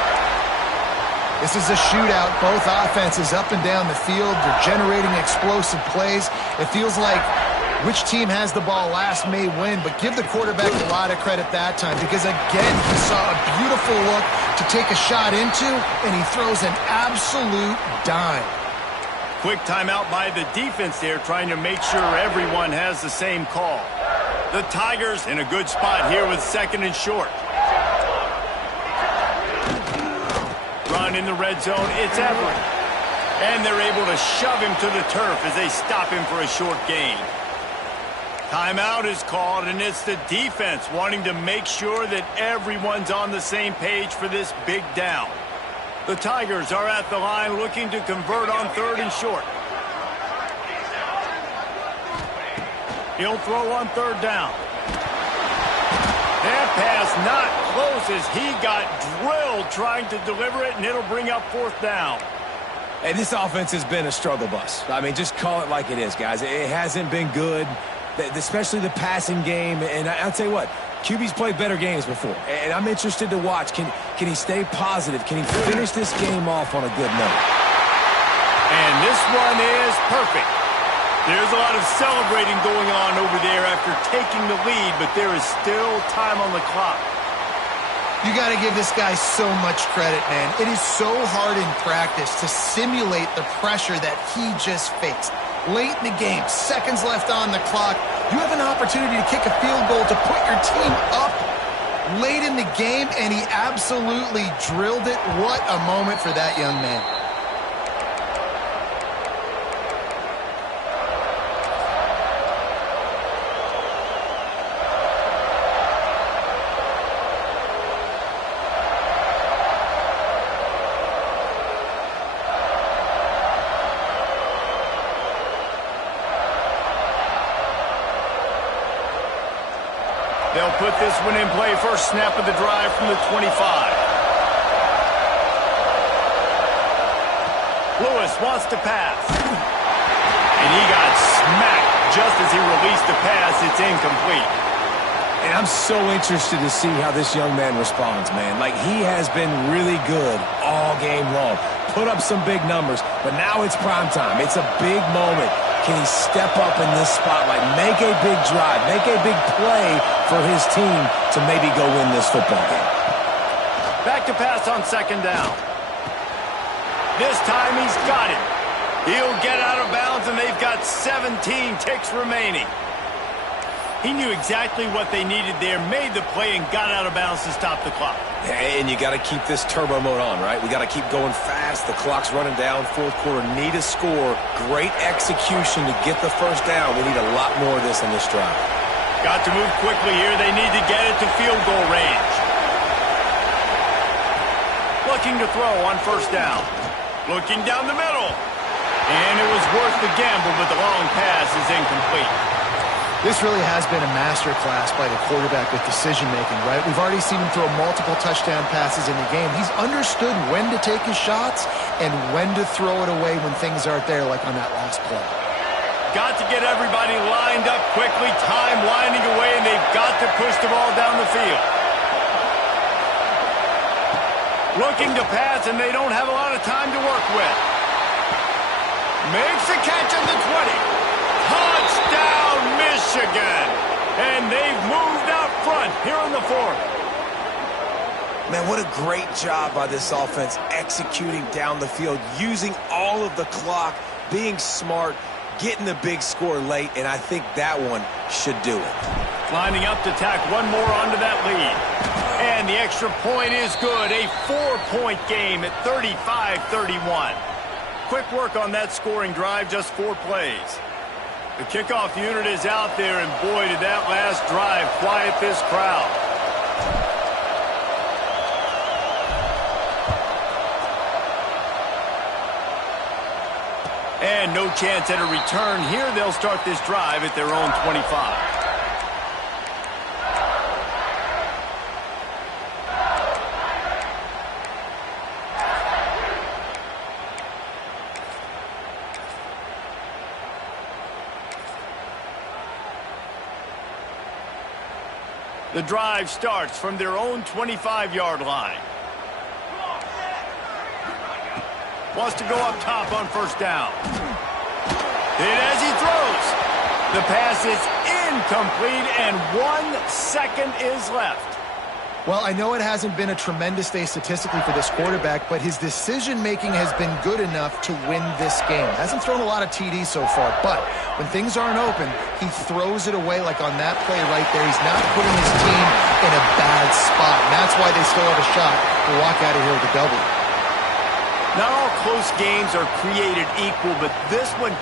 This is a shootout. Both offenses up and down the field. They're generating explosive plays. It feels like which team has the ball last may win, but give the quarterback a lot of credit that time because, again, he saw a beautiful look to take a shot into, and he throws an absolute dime. Quick timeout by the defense there, trying to make sure everyone has the same call. The Tigers in a good spot here with 2nd and short. Run in the red zone, it's Everett. And they're able to shove him to the turf as they stop him for a short gain. Timeout is called, and it's the defense wanting to make sure that everyone's on the same page for this big down. The Tigers are at the line looking to convert on 3rd and short. He'll throw on 3rd down. That pass not close as he got drilled trying to deliver it, and it'll bring up 4th down. Hey, this offense has been a struggle bus. I mean, just call it like it is, guys. It hasn't been good, especially the passing game. And I'll tell you what, QB's played better games before. And I'm interested to watch. Can he stay positive? Can he finish this game off on a good note? And this one is perfect. There's a lot of celebrating going on over there after taking the lead, but there is still time on the clock. You got to give this guy so much credit, man. It is so hard in practice to simulate the pressure that he just faced. Late in the game, seconds left on the clock, you have an opportunity to kick a field goal to put your team up late in the game, and he absolutely drilled it. What a moment for that young man. They'll put this one in play. First snap of the drive from the 25. Lewis wants to pass. And he got smacked just as he released the pass. It's incomplete. And I'm so interested to see how this young man responds, man. Like, he has been really good all game long. Put up some big numbers, but now it's prime time. It's a big moment. Can he step up in this spotlight, make a big drive, make a big play for his team to maybe go win this football game? Back to pass on second down. This time he's got it. He'll get out of bounds, and they've got 17 ticks remaining. He knew exactly what they needed there, made the play, and got out of bounds to stop the clock. And you got to keep this turbo mode on, right? We got to keep going fast. The clock's running down. Fourth quarter, need a score. Great execution to get the first down. We need a lot more of this on this drive. Got to move quickly here. They need to get it to field goal range. Looking to throw on first down. Looking down the middle. And it was worth the gamble, but the long pass is incomplete. This really has been a masterclass by the quarterback with decision-making, right? We've already seen him throw multiple touchdown passes in the game. He's understood when to take his shots and when to throw it away when things aren't there, like on that last play. Got to get everybody lined up quickly, time winding away, and they've got to push the ball down the field. Looking to pass, and they don't have a lot of time to work with. Makes a catch at the 20. Touchdown, Michigan! And they've moved out front here in the fourth. Man, what a great job by this offense executing down the field, using all of the clock, being smart, getting the big score late, and I think that one should do it. Lining up to tack one more onto that lead. And the extra point is good. A 4-point game at 35-31. Quick work on that scoring drive, just 4 plays. The kickoff unit is out there, and boy, did that last drive quiet this crowd. And no chance at a return here. They'll start this drive at their own 25. The drive starts from their own 25-yard line. Wants to go up top on first down. And as he throws, the pass is incomplete, and 1 second is left. Well, I know it hasn't been a tremendous day statistically for this quarterback, but his decision-making has been good enough to win this game. Hasn't thrown a lot of TDs so far, but when things aren't open, he throws it away like on that play right there. He's not putting his team in a bad spot, and that's why they still have a shot to walk out of here with a W. Not all close games are created equal, but this one